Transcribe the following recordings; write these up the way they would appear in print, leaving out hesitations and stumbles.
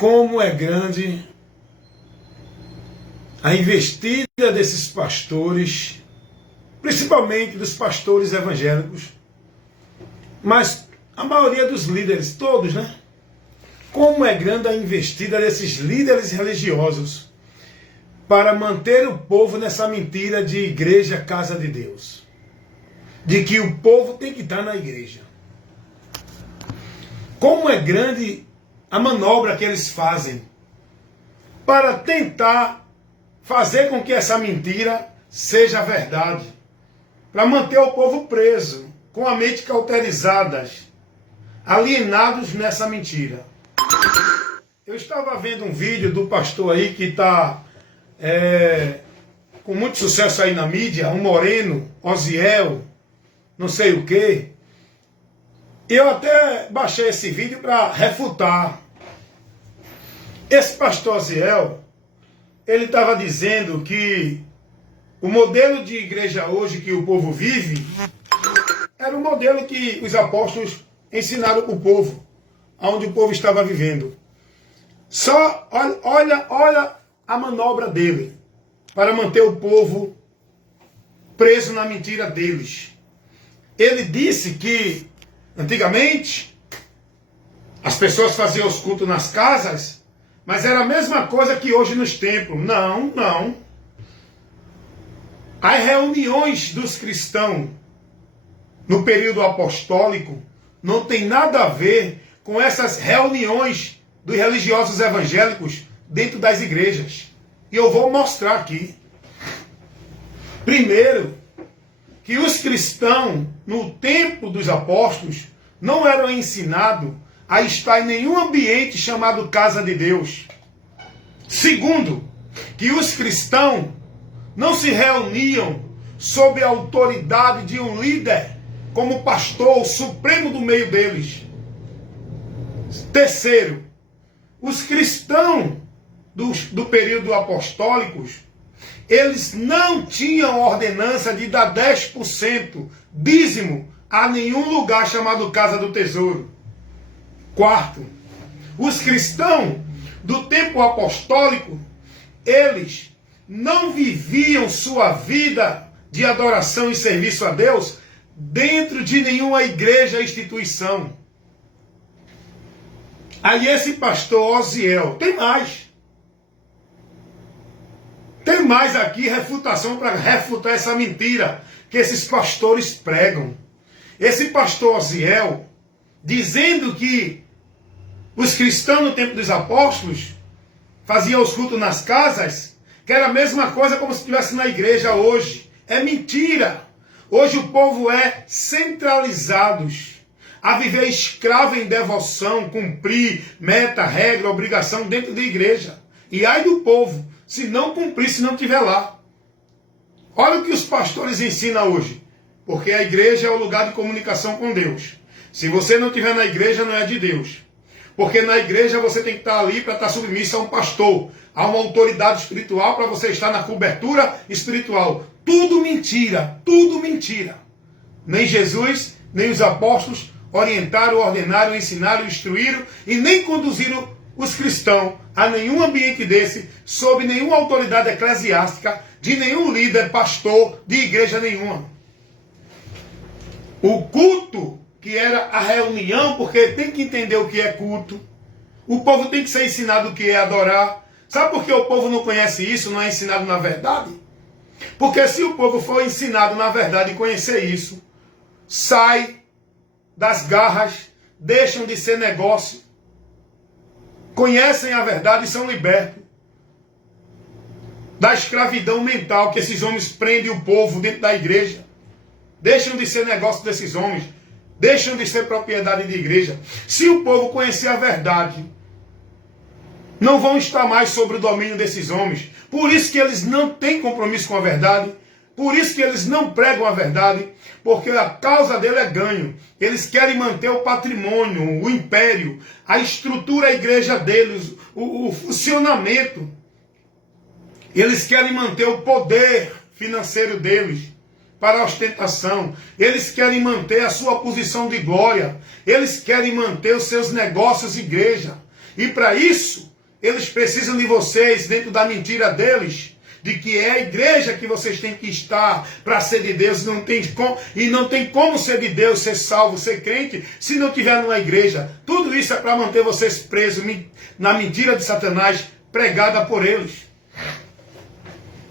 como é grande a investida desses pastores, principalmente dos pastores evangélicos, mas a maioria dos líderes, todos, né? Como é grande a investida desses líderes religiosos para manter o povo nessa mentira de igreja, casa de Deus. De que o povo tem que estar na igreja. Como é grande a manobra que eles fazem para tentar fazer com que essa mentira seja verdade. Para manter o povo preso, com a mente cauterizada, alienados nessa mentira. Eu estava vendo um vídeo do pastor aí que está com muito sucesso aí na mídia, um moreno, Osiel, não sei o quê. Eu até baixei esse vídeo para refutar. Esse pastor Osiel, ele estava dizendo que o modelo de igreja hoje que o povo vive era o modelo que os apóstolos ensinaram para o povo, onde o povo estava vivendo. Só olha a manobra dele para manter o povo preso na mentira deles. Ele disse que antigamente as pessoas faziam os cultos nas casas, mas era a mesma coisa que hoje nos templos. Não. As reuniões dos cristãos no período apostólico não tem nada a ver com essas reuniões dos religiosos evangélicos dentro das igrejas. E eu vou mostrar aqui. Primeiro, que os cristãos, no tempo dos apóstolos, não eram ensinados a estar em nenhum ambiente chamado casa de Deus. Segundo, que os cristãos não se reuniam sob a autoridade de um líder, como pastor, o supremo do meio deles. Terceiro, os cristãos do período apostólico, eles não tinham ordenança de dar 10% dízimo a nenhum lugar chamado Casa do Tesouro. Quarto, os cristãos do tempo apostólico, eles não viviam sua vida de adoração e serviço a Deus dentro de nenhuma igreja ou instituição. Aí esse pastor Osiel, tem mais aqui refutação para refutar essa mentira que esses pastores pregam. Esse pastor Osiel, dizendo que os cristãos no tempo dos apóstolos faziam os cultos nas casas, que era a mesma coisa como se estivesse na igreja hoje. É mentira. Hoje o povo é centralizados a viver escravo em devoção, cumprir meta, regra, obrigação dentro da igreja. E ai do povo, se não cumprir, se não estiver lá. Olha o que os pastores ensinam hoje. Porque a igreja é o lugar de comunicação com Deus. Se você não estiver na igreja, não é de Deus. Porque na igreja você tem que estar ali para estar submisso a um pastor, a uma autoridade espiritual, para você estar na cobertura espiritual. Tudo mentira, tudo mentira. Nem Jesus, nem os apóstolos orientaram, ordenaram, ensinaram, instruíram e nem conduziram os cristãos a nenhum ambiente desse, sob nenhuma autoridade eclesiástica, de nenhum líder, pastor, de igreja nenhuma. O culto, que era a reunião, porque tem que entender o que é culto. O povo tem que ser ensinado o que é adorar. Sabe por que o povo não conhece isso, não é ensinado na verdade? Porque se o povo for ensinado na verdade e conhecer isso, sai das garras, deixam de ser negócio, conhecem a verdade e são libertos da escravidão mental que esses homens prendem o povo dentro da igreja. Deixam de ser negócio desses homens, deixam de ser propriedade de igreja. Se o povo conhecer a verdade, não vão estar mais sobre o domínio desses homens. Por isso que eles não têm compromisso com a verdade. Por isso que eles não pregam a verdade. Porque a causa dele é ganho. Eles querem manter o patrimônio, o império, a estrutura, a igreja deles, o funcionamento. Eles querem manter o poder financeiro deles para a ostentação. Eles querem manter a sua posição de glória. Eles querem manter os seus negócios igreja. E para isso, eles precisam de vocês dentro da mentira deles, de que é a igreja que vocês têm que estar para ser de Deus, e não tem como ser de Deus, ser salvo, ser crente, se não tiver numa igreja. Tudo isso é para manter vocês presos na mentira de Satanás pregada por eles.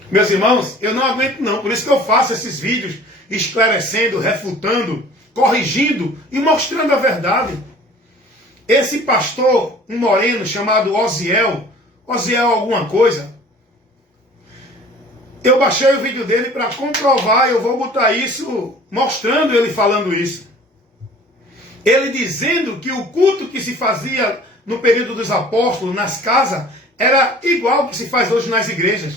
Meus irmãos, eu não aguento não, por isso que eu faço esses vídeos esclarecendo, refutando, corrigindo e mostrando a verdade. Esse pastor, um moreno chamado Osiel alguma coisa, eu baixei o vídeo dele para comprovar, eu vou botar isso, mostrando ele falando isso. Ele dizendo que o culto que se fazia no período dos apóstolos, nas casas, era igual ao que se faz hoje nas igrejas.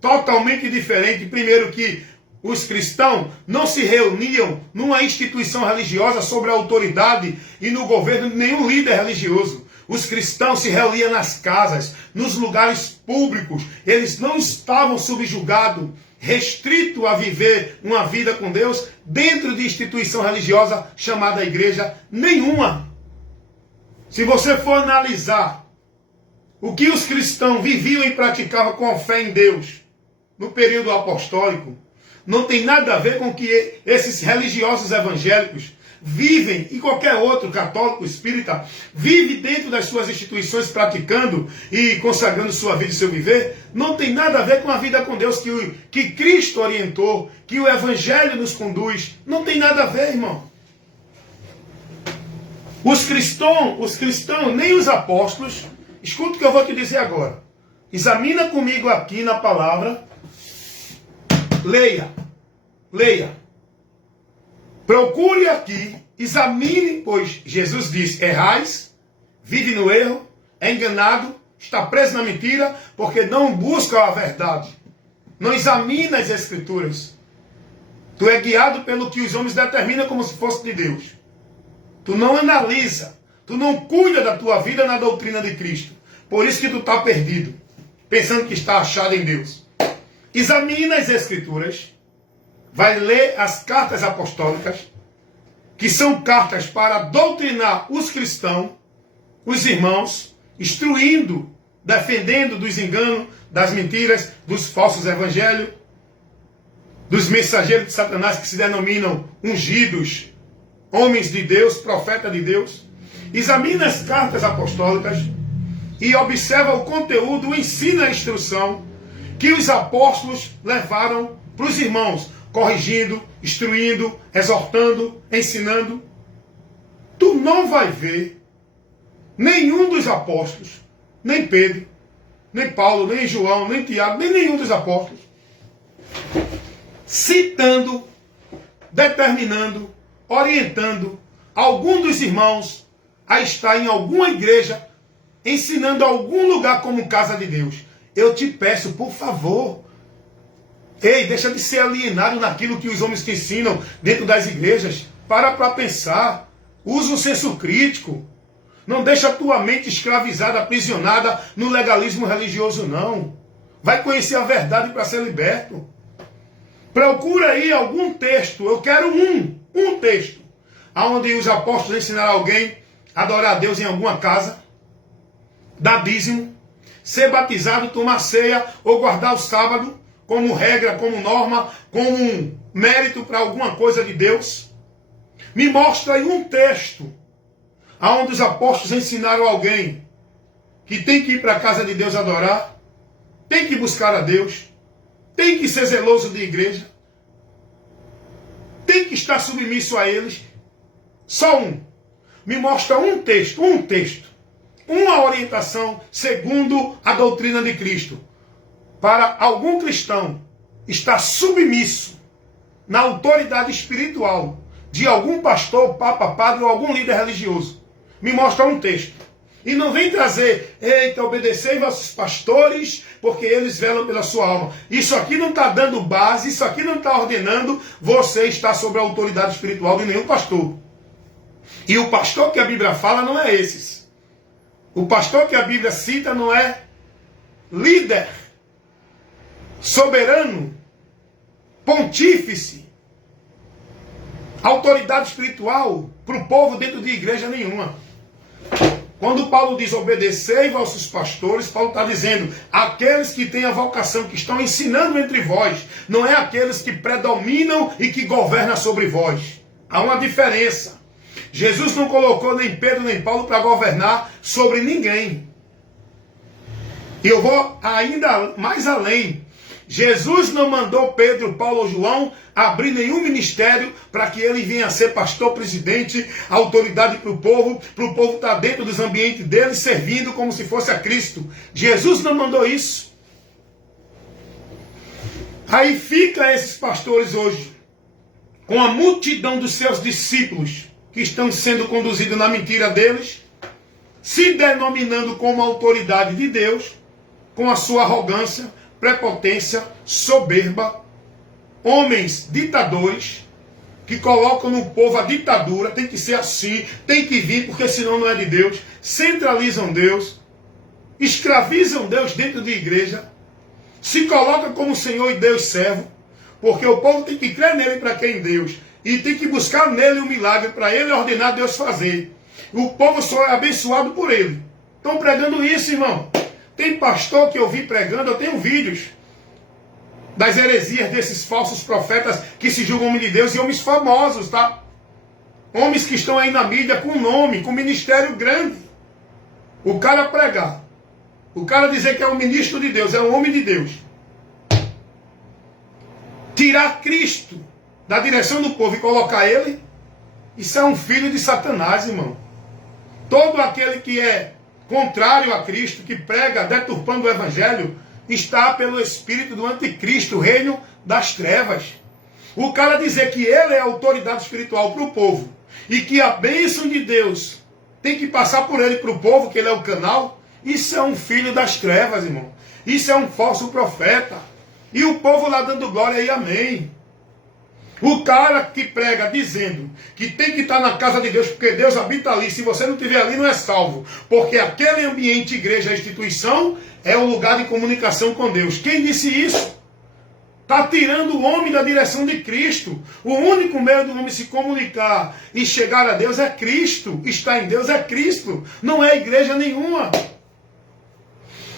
Totalmente diferente. Primeiro que os cristãos não se reuniam numa instituição religiosa sob a autoridade e no governo de nenhum líder religioso. Os cristãos se reuniam nas casas, nos lugares públicos. Eles não estavam subjugados, restritos a viver uma vida com Deus dentro de instituição religiosa chamada igreja nenhuma. Se você for analisar o que os cristãos viviam e praticavam com a fé em Deus no período apostólico, não tem nada a ver com o que esses religiosos evangélicos vivem, e qualquer outro católico, espírita, vive dentro das suas instituições praticando e consagrando sua vida e seu viver. Não tem nada a ver com a vida com Deus que Cristo orientou, que o Evangelho nos conduz. Não tem nada a ver, irmão. Os cristãos, nem os apóstolos, escuta o que eu vou te dizer agora. Examina comigo aqui na palavra. Leia. Procure aqui, examine, pois Jesus disse, errais, vive no erro, é enganado, está preso na mentira, porque não busca a verdade. Não examina as escrituras. Tu é guiado pelo que os homens determinam como se fosse de Deus. Tu não analisa, tu não cuida da tua vida na doutrina de Cristo. Por isso que tu está perdido, pensando que está achado em Deus. Examina as escrituras, vai ler as cartas apostólicas, que são cartas para doutrinar os cristãos, os irmãos, instruindo, defendendo dos enganos, das mentiras, dos falsos evangelhos, dos mensageiros de Satanás que se denominam ungidos, homens de Deus, profeta de Deus. Examina as cartas apostólicas e observa o conteúdo, o ensino e a instrução que os apóstolos levaram para os irmãos, corrigindo, instruindo, exortando, ensinando. Tu não vai ver nenhum dos apóstolos, nem Pedro, nem Paulo, nem João, nem Tiago, nem nenhum dos apóstolos, citando, determinando, orientando algum dos irmãos a estar em alguma igreja, ensinando algum lugar como casa de Deus. Eu te peço, por favor, ei, deixa de ser alienado naquilo que os homens te ensinam dentro das igrejas. Para pensar. Usa o senso crítico. Não deixa a tua mente escravizada, aprisionada no legalismo religioso, não. Vai conhecer a verdade para ser liberto. Procura aí algum texto. Eu quero um texto, onde os apóstolos ensinaram alguém a adorar a Deus em alguma casa, dar dízimo, ser batizado, tomar ceia ou guardar o sábado como regra, como norma, como um mérito para alguma coisa de Deus. Me mostra aí um texto onde os apóstolos ensinaram alguém que tem que ir para a casa de Deus adorar, tem que buscar a Deus, tem que ser zeloso de igreja, tem que estar submisso a eles. Só um. Me mostra um texto, uma orientação segundo a doutrina de Cristo, para algum cristão estar submisso na autoridade espiritual de algum pastor, papa, padre ou algum líder religioso. Me mostra um texto. E não vem trazer, eita, obedecei vossos pastores, porque eles velam pela sua alma. Isso aqui não está dando base, isso aqui não está ordenando você estar sob a autoridade espiritual de nenhum pastor. E o pastor que a Bíblia fala não é esses. O pastor que a Bíblia cita não é líder, soberano, pontífice, autoridade espiritual para o povo dentro de igreja nenhuma. Quando Paulo diz obedecei vossos pastores, Paulo está dizendo aqueles que têm a vocação, que estão ensinando entre vós, não é aqueles que predominam e que governam sobre vós. Há uma diferença. Jesus não colocou nem Pedro nem Paulo para governar sobre ninguém. E eu vou ainda mais além. Jesus não mandou Pedro, Paulo ou João abrir nenhum ministério para que ele venha a ser pastor, presidente, autoridade para o povo estar dentro dos ambientes dele, servindo como se fosse a Cristo. Jesus não mandou isso. Aí fica esses pastores hoje, com a multidão dos seus discípulos, que estão sendo conduzidos na mentira deles, se denominando como autoridade de Deus, com a sua arrogância, prepotência, soberba, homens ditadores, que colocam no povo a ditadura, tem que ser assim, tem que vir, porque senão não é de Deus, centralizam Deus, escravizam Deus dentro de igreja, se colocam como Senhor e Deus servo, porque o povo tem que crer nele para quem Deus, e tem que buscar nele o milagre, para ele ordenar Deus fazer. O povo só é abençoado por ele. Estão pregando isso, irmão. Tem pastor que eu vi pregando, eu tenho vídeos das heresias desses falsos profetas que se julgam homem de Deus e homens famosos, tá? Homens que estão aí na mídia com nome, com ministério grande. O cara pregar, o cara dizer que é um ministro de Deus, é um homem de Deus. Tirar Cristo da direção do povo e colocar ele, isso é um filho de Satanás, irmão. Todo aquele que é contrário a Cristo, que prega deturpando o Evangelho, está pelo espírito do anticristo, o reino das trevas. O cara dizer que ele é a autoridade espiritual para o povo e que a bênção de Deus tem que passar por ele para o povo, que ele é o canal, isso é um filho das trevas, irmão. Isso é um falso profeta. E o povo lá dando glória e amém. O cara que prega dizendo que tem que estar na casa de Deus porque Deus habita ali, se você não estiver ali não é salvo, porque aquele ambiente, igreja, instituição, é o lugar de comunicação com Deus. Quem disse isso? Está tirando o homem da direção de Cristo. O único meio do homem se comunicar e chegar a Deus é Cristo. Estar em Deus é Cristo, não é igreja nenhuma.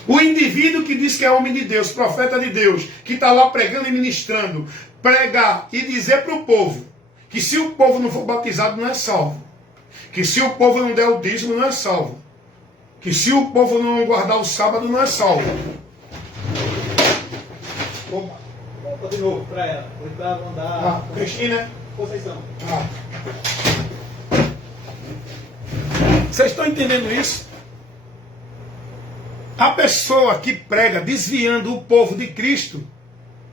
O indivíduo que diz que é homem de Deus, profeta de Deus, que está lá pregando e ministrando, pregar e dizer para o povo que se o povo não for batizado não é salvo, que se o povo não der o dízimo não é salvo, que se o povo não guardar o sábado não é salvo. Opa, volta de novo para ela. Oitava andar. Cristina. Conceição. Vocês estão entendendo isso? A pessoa que prega desviando o povo de Cristo,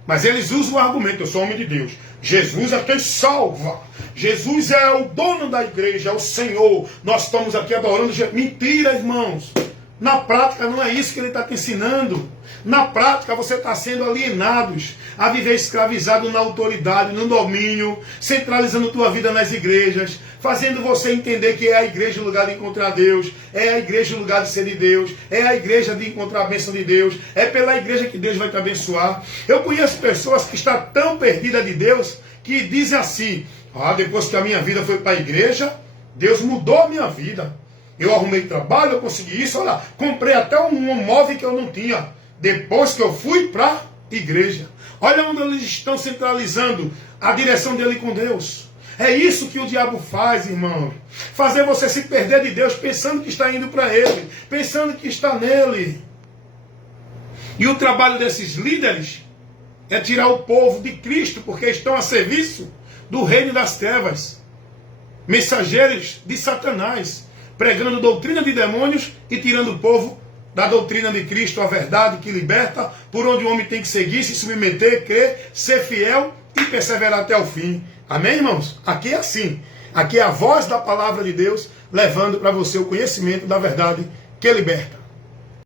mas eles usam o argumento, eu sou homem de Deus. Jesus é quem salva. Jesus é o dono da igreja, é o Senhor. Nós estamos aqui adorando Jesus. Mentira, irmãos. Na prática não é isso que ele está te ensinando. Na prática você está sendo alienados a viver escravizado na autoridade, no domínio, centralizando tua vida nas igrejas, fazendo você entender que é a igreja o lugar de encontrar Deus, é a igreja o lugar de ser de Deus, é a igreja de encontrar a bênção de Deus, é pela igreja que Deus vai te abençoar. Eu conheço pessoas que estão tão perdidas de Deus que dizem assim: depois que a minha vida foi para a igreja, Deus mudou a minha vida. Eu arrumei trabalho, eu consegui isso, olha, comprei até um móvel que eu não tinha, depois que eu fui para a igreja. Olha onde eles estão centralizando a direção dele com Deus. É isso que o diabo faz, irmão. Fazer você se perder de Deus pensando que está indo para ele, pensando que está nele. E o trabalho desses líderes é tirar o povo de Cristo, porque estão a serviço do reino das trevas. Mensageiros de Satanás, pregando doutrina de demônios e tirando o povo da doutrina de Cristo, a verdade que liberta, por onde o homem tem que seguir, se submeter, crer, ser fiel e perseverar até o fim. Amém, irmãos? Aqui é assim. Aqui é a voz da palavra de Deus levando para você o conhecimento da verdade que liberta.